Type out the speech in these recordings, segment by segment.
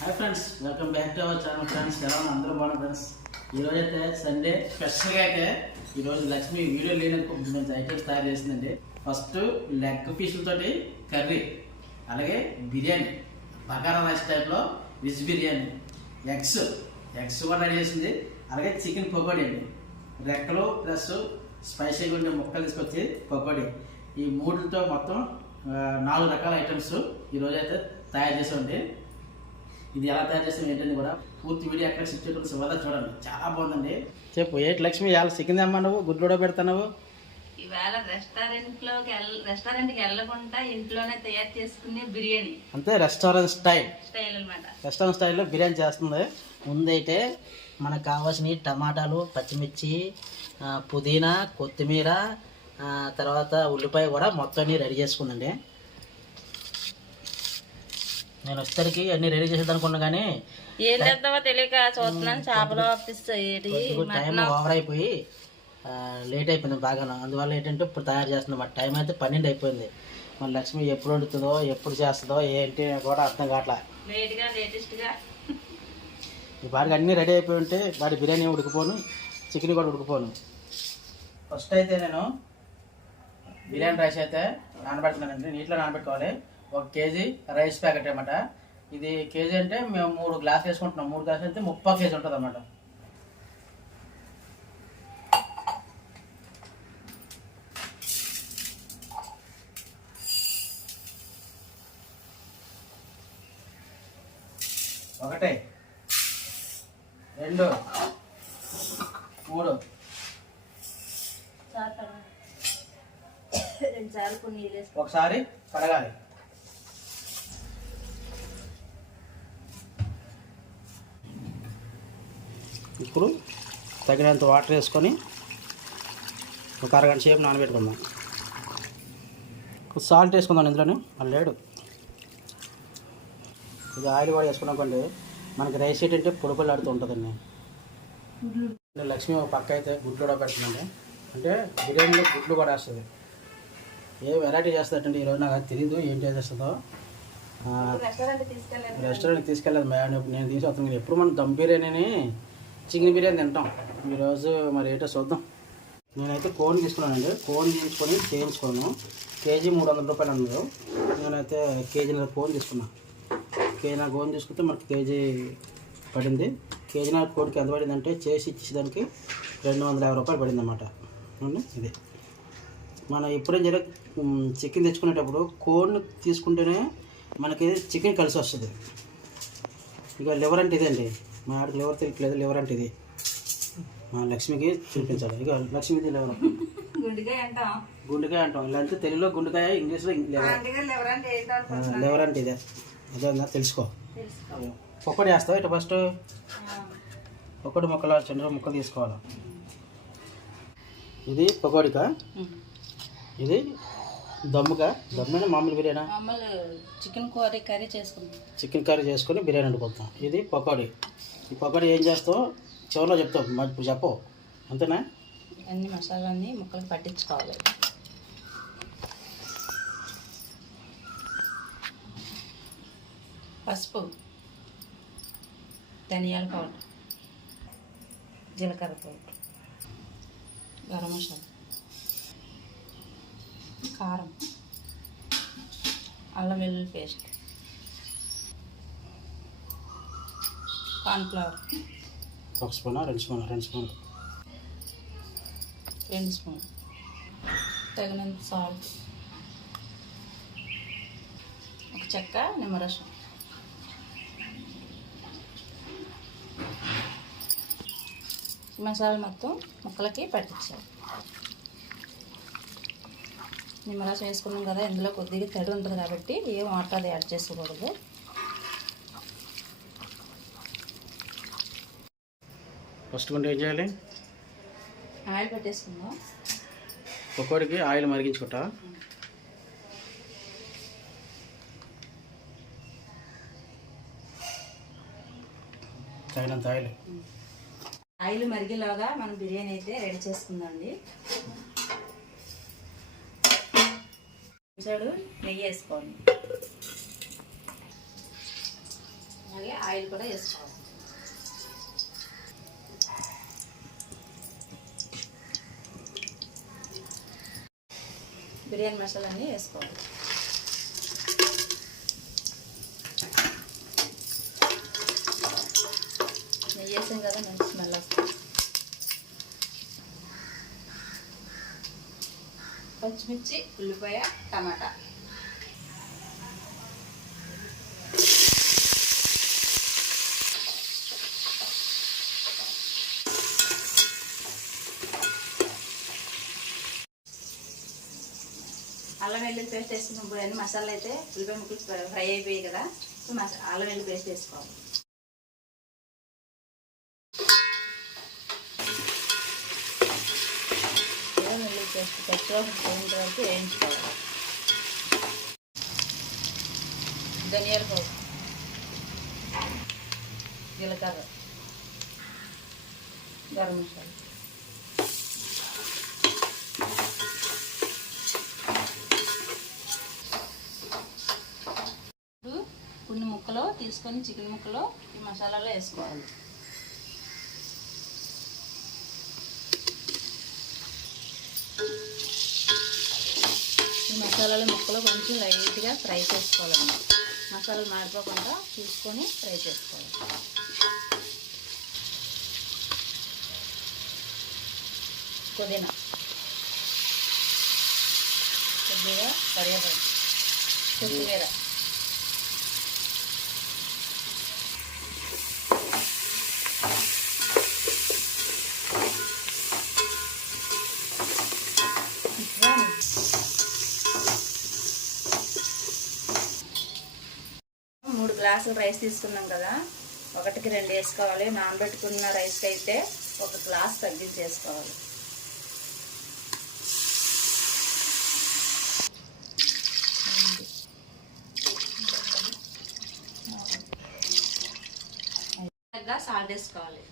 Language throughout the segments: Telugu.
Hi friends welcome back to our channel friends ఎలా ఉన్నారు? అందరూ బాగున్నారు ఫ్రెండ్స్ ఈరోజు అయితే సండే స్పెషల్గా అయితే ఈరోజు లక్ష్మి వీడియో లేనకు మంచి ఐటమ్స్ తయారు చేసిందండి. ఫస్ట్ లెగ్ పీసులతోటి కర్రీ అలాగే బిర్యానీ బగారా రైస్ టైప్లో వెజ్ బిర్యానీ ఎగ్స్ ఎగ్స్ కూడా రెడీ చేసింది. అలాగే చికెన్ పకోడీ అండి. రెక్కలు ప్లస్ స్పైసీగా ఉండే ముక్కలు తీసుకొచ్చి పకోడీ. ఈ మూడుతో మొత్తం నాలుగు రకాల ఐటమ్స్ ఈరోజు అయితే తయారు చేసి ఇది ఎలా తయారు చేస్తాం ఏంటని కూడా పూర్తి వీడియో ఎక్కడ సిచ్యువేషన్ శివదా చూడండి. చాలా బాగుందండి. చెప్పు ఏంటి లక్ష్మి ఇవాళ చికెన్ తెమ్మా నువ్వు గుడ్లు పెడతావు ఇవాళ రెస్టారెంట్లోకి రెస్టారెంట్కి వెళ్ళకుండా ఇంట్లోనే తయారు చేసుకునే బిర్యానీ. అంతే రెస్టారెంట్ స్టైల్. స్టైల్ అన్నమాట. రెస్టారెంట్ స్టైల్లో బిర్యానీ చేస్తుంది. ముందైతే మనకు కావాల్సిన టమాటాలు పచ్చిమిర్చి పుదీనా కొత్తిమీర ఆ, తర్వాత ఉల్లిపాయ కూడా మొత్తం అన్ని రెడీ చేసుకుందండి. నేను వచ్చేసరికి అన్ని రెడీ చేసేది అనుకున్నా కానీ ఏం చేద్దామో తెలియక చూస్తున్నాను చేపలు పంపిస్తాయి టైం ఓవర్ అయిపోయి లేట్ అయిపోయింది బాగా అందువల్ల ఏంటంటే ఇప్పుడు తయారు చేస్తున్నాం. మరి టైం అయితే పన్నెండు అయిపోయింది. మరి లక్ష్మి ఎప్పుడు వండుతుందో ఎప్పుడు చేస్తుందో ఏంటి కూడా అర్థం కావట్లే. ఈ బాగా అన్నీ రెడీ అయిపోయి ఉంటే వాడి బిర్యానీ ఉడికిపోను చికెన్ కూడా ఉడికిపోను. ఫస్ట్ అయితే నేను బిర్యానీ రైస్ అయితే నానబెడుతున్నానండి నీటిలో నానబెట్టుకోవాలి. ఒక కేజీ రైస్ ప్యాకెట్ అనమాట ఇది కేజీ అంటే మేము మూడు గ్లాసులు వేసుకుంటున్నాం. మూడు గ్లాసులు అయితే ముప్పై కేజీ ఉంటుంది అన్నమాట. ఒకటే. రెండు. మూడు. ఒకసారి కడగాలి. ఇప్పుడు తగినంత వాటర్ వేసుకొని ఒక అరగంట సేపు నానబెట్టుకుందాం. సాల్ట్ వేసుకుందాం ఇందులోనే. అది లేడు ఇది ఆయిల్ కూడా వేసుకున్నాకండి మనకి రైస్ ఏంటంటే పొడి పొడి ఆడుతూ ఉంటుందండి లక్ష్మి ఒక పక్క అయితే గుడ్లు కూడా పెడుతుందండి. అంటే బిర్యానీలో గుడ్లు కూడా వేస్తుంది. ఏ వెరైటీ చేస్తాడంటే ఈరోజు నాకు తెలియదు ఏం తీసుకెళ్ళాను రెస్టారెంట్కి తీసుకెళ్ళదు మేడం. నేను తీసుకొస్తాను ఎప్పుడు మనం దమ్ బిర్యానీని చికెన్ బిర్యానీ తింటాం. ఈరోజు మరి ఏంటో చూద్దాం. నేనైతే కోన్ తీసుకున్నానండి. కోన్ తీసుకొని చేయించుకోను. కేజీ మూడు వందల రూపాయలు అన్నారు. నేనైతే కేజీ కోన్ తీసుకున్నాను కేజీ నా కోన్ తీసుకుంటే మనకి కేజీ పడింది. కేజీ నా కోడికి ఎంత పడిందంటే చేసి ఇచ్చేదానికి రెండు వందల యాభై రూపాయలు పడింది అనమాట ఇది. మనం ఎప్పుడైనా జరగ చికెన్ తెచ్చుకునేటప్పుడు కోన్ తీసుకుంటేనే మనకి చికెన్ కలిసి వస్తుంది. ఇక లివర్ అంటే ఇదండి మా ఆడికి లివర్ తెలియట్లేదు లివర్ అంటే ఇది మా లక్ష్మికి చూపించాలి. ఇక లక్ష్మిది లివర్ గుండెకాయ అంటాం. గుండెకాయ అంటాం. అంటే తెలుగులో గుండెకాయ ఇంగ్లీష్లో లివర్ అంటే ఇదే? అదే తెలుసుకో. ఒక్కటి వేస్తావు ఇటు ఫస్ట్? ఒక్కటి ముక్కలు చిన్న ముక్కలు తీసుకోవాలి? ఇది పకోడికా. ఇది దమ్ముగా దమ్మైన మామూలు బిర్యానీ? మామూలు chicken curry curry chicken curry చేసుకొని బిర్యానీ వండుకుంటాం. ఇది పకోడీ. ఈ పకోడీ ఏం చేస్తావు? చివరిలో చెప్తావు. మరి చెప్పవు అంతేనా? అన్ని మసాలాన్ని ముక్కలు పట్టించుకోవాలి. పసుపు ధనియాల పౌడర్ జీలకర్ర పౌడర్ గరం మసాలా కారం అల్లం వెల్లుల్లి పేస్ట్. కార్న్ఫ్లవర్. ఒక స్పూనా? రెండు స్పూన్? రెండు స్పూన్లు. రెండు స్పూన్ తగినంత సాల్ట్. ఒక చెక్క నిమ్మరసం. మసాలా మొత్తం ముక్కలకి పట్టించాలి నిమ్మరసం వేసుకున్నాం కదా ఇందులో కొద్దిగా తడి ఉంటుంది కాబట్టి ఏం వాటర్ అది యాడ్ చేసుకోకూడదు. ఫస్ట్ కొంటే ఏం చేయాలి? ఆయిల్ పెట్టేసుకుందాం. పకోడీకి ఆయిల్ మరిగించుకుంటా. తగినంత ఆయిల్. ఆయిల్ మరిగేలాగా మనం బిర్యానీ అయితే రెడీ చేసుకుందండి సైడు నెయ్యి వేసుకోండి. అలాగే ఆయిల్ కూడా వేసుకోవాలి. బిర్యానీ మసాలా అన్నీ వేసుకోవాలి. నెయ్యి వేసాం కదా మంచి స్మెల్ వస్తుంది. పచ్చిమిర్చి ఉల్లిపాయ టమాటా. అల్లం వెల్లుల్లి పేస్ట్ వేసుకున్న అన్ని మసాలా అయితే ఉల్లిపాయ ముక్కలు ఫ్రై- అయిపోయి అయిపోయాయి కదా. సో మసా అల్లం వెల్లుల్లి పేస్ట్ వేసుకోవాలి. అల్లం వెల్లుల్లి పేస్ట్ పచ్చిగా వరకు వేయించుకోవాలి. ధనియాల పౌడర్ జీలకర్ర గరం మసాలా ఇప్పుడు కొన్ని ముక్కలు తీసుకొని చికెన్ ముక్కలు ఈ మసాలాలో వేసుకోవాలి. ఈ మసాలాల ముక్కలు కొంచెం లైట్గా ఫ్రై చేసుకోవాలండి మసాలాలు మాడిపోకుండా చూసుకొని ఫ్రై చేసుకోవాలి. పుదీనా. కొద్దిగా కరివేపాకు. కొత్తిమీర మూడు గ్లాసులు రైస్ తీసుకున్నాం కదా ఒకటికి రెండు వేసుకోవాలి. నానబెట్టుకున్న రైస్కి అయితే ఒక గ్లాస్ తగ్గించేసుకోవాలి. సాల్ట్ వేసుకోవాలి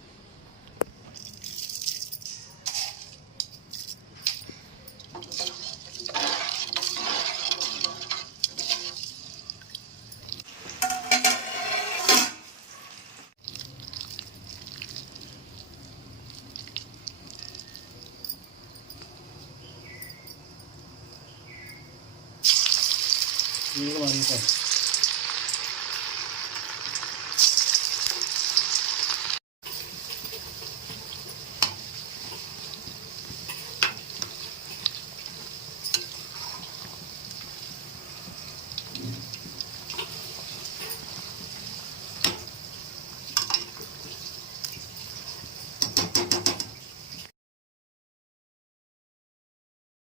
నీళ్ళు మరుగుతాయి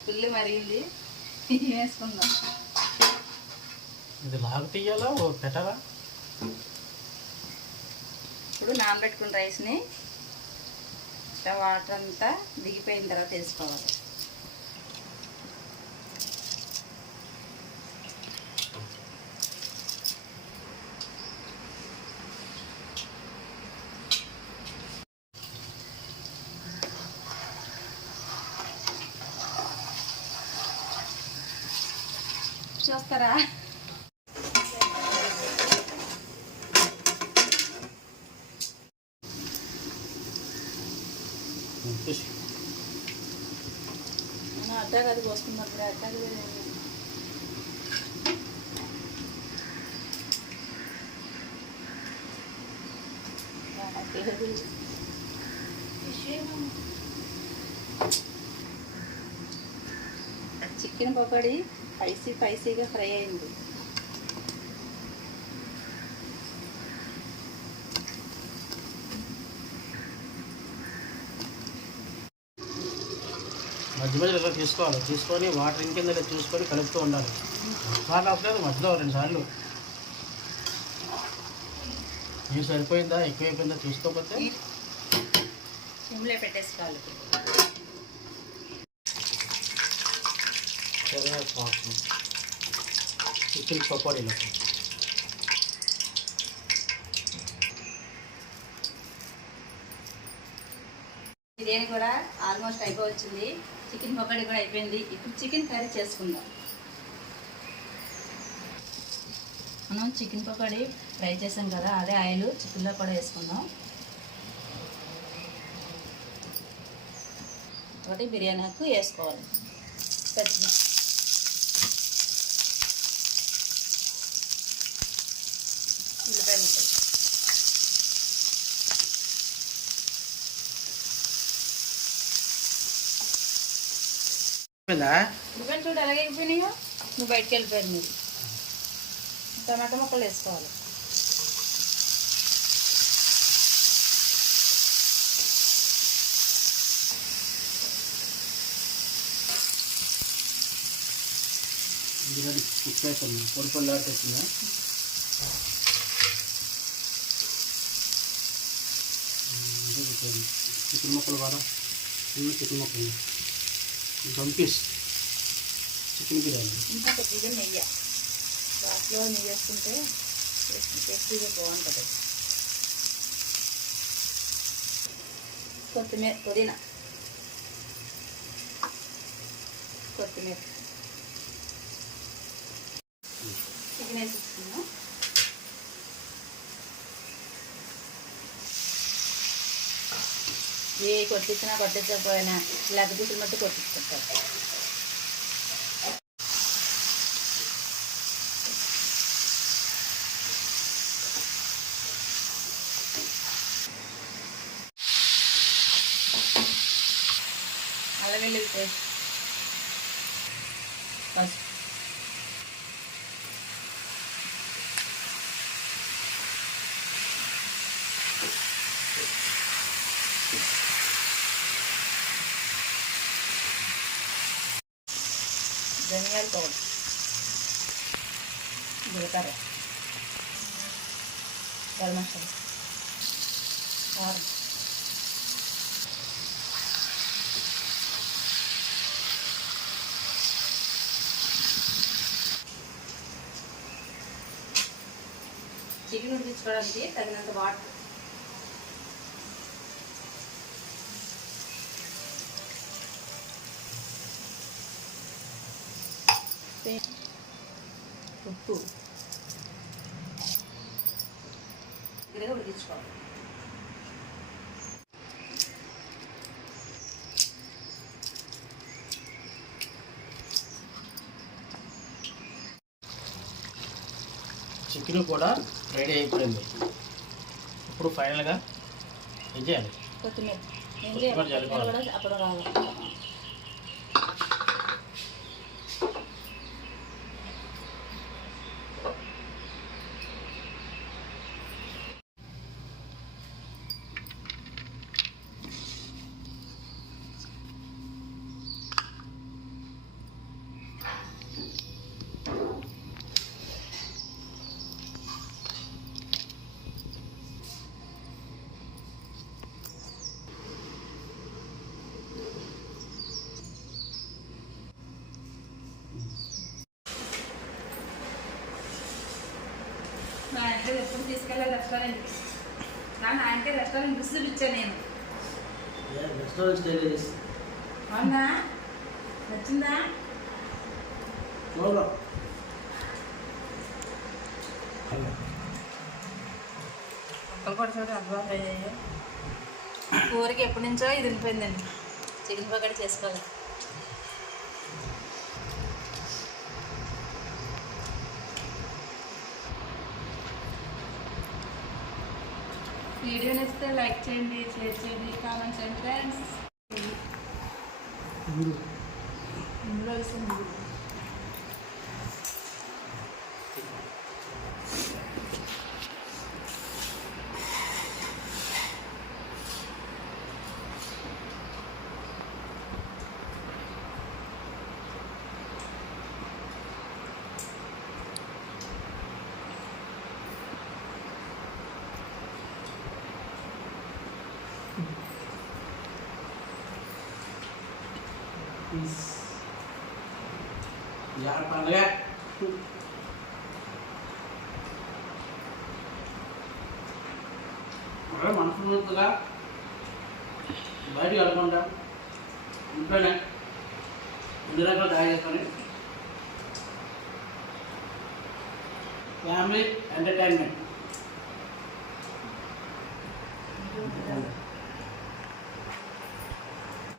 ఉల్లి మరిగింది. వేసుకుందాం. ఇది లాగు తీయాలా ఓ పెట్టాలా? ఇప్పుడు నానబెట్టుకున్న రైస్ని ఇట్లా వాటర్ అంతా దిగిపోయిన తర్వాత వేసుకోవాలి. చూస్తారా చూసి అడ్డా అది పోసుకున్నప్పుడు అడ్డా చికెన్ పకోడీ స్పైసీ స్పైసీగా ఫ్రై అయింది. మధ్య మధ్యలో తీసుకోవాలి. తీసుకొని వాటర్ ఇంకింద చూసుకొని కలుపుతూ ఉండాలి. బాగా అవ్వలేదు మధ్యలో రెండు సార్లు. నీరు సరిపోయిందా? ఎక్కువైపోయిందా? చూసుకోకపోతే? సిమ్లో పెట్టేసుకోవాలి కరివేపాకు చికెన్ పకోడీలు. బిర్యానీ కూడా ఆల్మోస్ట్ అయిపోవచ్చింది. చికెన్ పకోడీ కూడా అయిపోయింది. ఇప్పుడు చికెన్ కర్రీ చేసుకుందాం. మనం చికెన్ పకోడీ ఫ్రై చేసాం కదా అదే ఆయిల్ చికెన్లో కూడా వేసుకుందాం. ఒకటి బిర్యానీకి వేసుకోవాలి. పచ్చిగా ఉల్లిపాయ ముక్కలు అయిపోయిందా ఉల్లిపాయలు చూడు ఎలాగ అయిపోయినాయో నువ్వు బయటకు వెళ్ళిపోయారు మీరు టమాటా ముక్కలు వేసుకోవాలి బిర్యానీ ఉప్పేస్తుంది పొడి పొడి ఆడుతుందా చికెన్ ముక్కలు కూడా చిన్న చికెన్ ముక్కలు దమ్ చికెన్ బిర్యానీ ఇంకా కొద్దిగా నెయ్యి లాస్ట్లో నెయ్యి వేసుకుంటే టేస్టీగా బాగుంటుంది కొత్తిమీర పుదీనా కొత్తిమీర చికెన్ వేసుకుంటున్నా ఏ కొట్టించినా కొట్టించకపోయినా లెక్క పీసులు మట్టి కొట్టించుకుంటారు అల్లం వెల్లుల్లి పేస్ట్ పసుపు ధనియాల పౌడర్ జీలకర్ర గరం మసాలా కారం చికెన్ ఉడికించుకోవడానికి తగినంత వాటర్ ఉప్పు. ఉడికించుకోవాలి. చికెన్ కూడా రెడీ అయిపోయింది. ఇప్పుడు ఫైనల్గా ఏం చేయాలి? కొత్తిమీర. అప్పుడు రావాలి మా ఇంట్లో ఎప్పుడు తీసుకెళ్ళాలి రెస్టారెంట్కి కానీ ఆయనకి రెస్టారెంట్ చూపించాను నేను. అవునా? నచ్చిందా? ఒక్కలు కూడా కూరకి ఎప్పటి నుంచో ఇది వెళ్ళిపోయిందండి. చికెన్ పకోడీ చేసుకోవాలి వీడియో నచ్చితే లైక్ చేయండి షేర్ చేయండి కామెంట్ చేయండి ఫ్రెండ్స్. ఇందులో. వేసింది యాడ పండగ అక్కడ మనసుగా బయటకు వెళ్ళకుండా ఇంట్లోనే అన్ని రకాలు తయారు చేసుకొని ఫ్యామిలీ ఎంటర్టైన్మెంట్